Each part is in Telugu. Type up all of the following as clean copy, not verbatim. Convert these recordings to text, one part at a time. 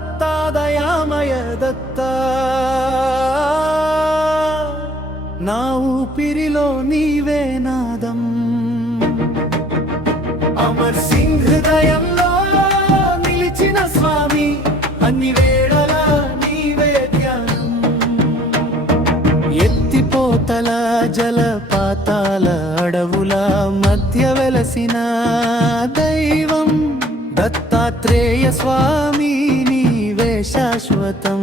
దత్తా దయామయ దత్తా నా ఊపిరిలో నీవే నాదం అమర్ సింగ్ హృదయంలో నిలిచిన స్వామి అన్ని వేళలా నీవే ధ్యానం ఎత్తిపోతల జలపాతాల అడవుల మధ్య వెలసిన దైవం దత్తాత్రేయ స్వామి నీవే శాశ్వతం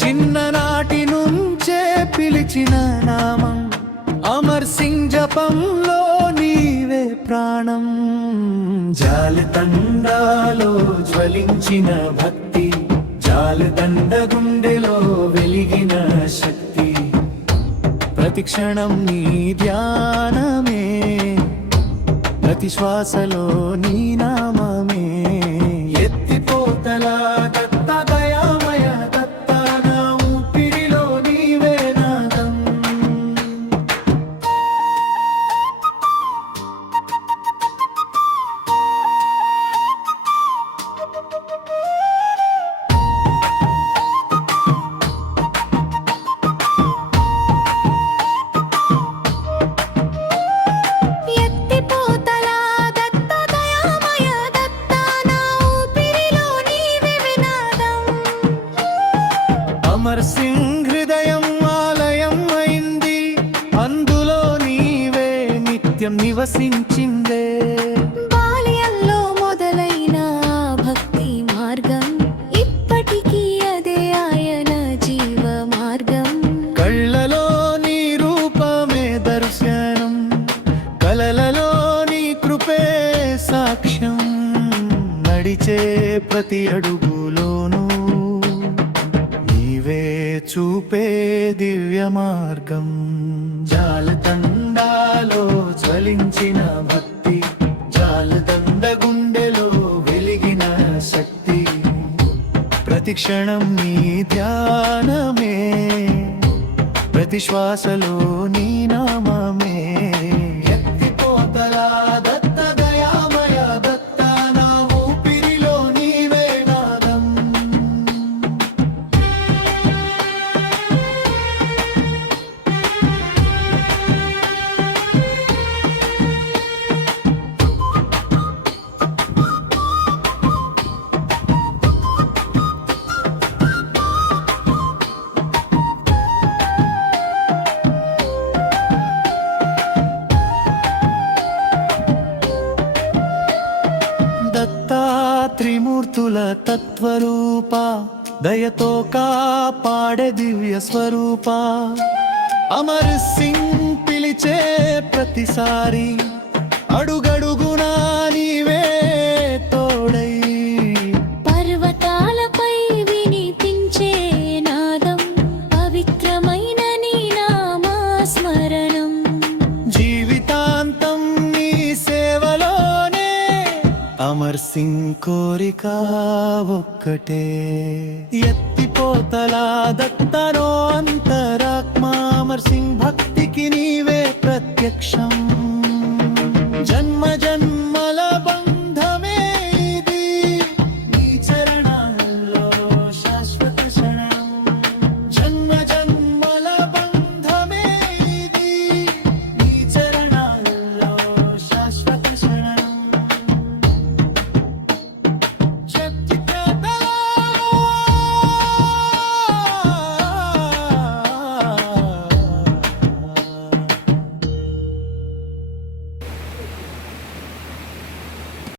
చిన్ననాటి నుంచే పిలిచిన నామం అమర్ సింగ్ జపంలో నీవే ప్రాణం జాలతండాలో జ్వలించిన భక్తి జాలదండ గుండెలో వెలిగిన శక్తి ప్రతి క్షణం నీ ధ్యానమే ప్రతి శ్వాసలో నీ నామమే ఎత్తిపోతల దత్తా దయామయ దత్తా నా ఊపిరిలో నీవే నాదం అమర్ సింగ్ హృదయం ఆలయం అయింది అందులో నీవే నిత్యం నివసించిందే బాల్యంలో మొదలైన భక్తి మార్గం ఇప్పటికీ అదే ఆయన జీవ మార్గం కళ్ళలో నీ రూపమే దర్శనం కలలలో నీ కృపే సాక్ష్యం నడిచే ప్రతి అడుగులోనూ నీవే చూపే దివ్య మార్గం జాలతండాలో జ్వలించిన భక్తి జాలదండ గుండెలో వెలిగిన శక్తి ప్రతి క్షణం నీ ధ్యానమే ప్రతి శ్వాసలో నీ నామమే ఎత్తిపోతల దత్తా దయామయ దత్తా నా ఊపిరిలో నీవే నాదం దత్తా త్రిమూర్తుల తత్వరూప దయతో కాపాడే దివ్య స్వరూప అమర్ సింగ్ పిలిచే ప్రతిసారి అడుగడుగునా నీవే తోడై పర్వతాలపై వినిపించే నాదం పవిత్రమైన నీ నామస్మరణం జీవితాంతం నీ సేవలోనే అమర్ సింగ్ కోరిక ఒక్కటే ఎత్తిపోతల దత్తనో అంతరాత్మ అమర్ సింగ్ భక్తికి నీవే ప్రత్యక్షం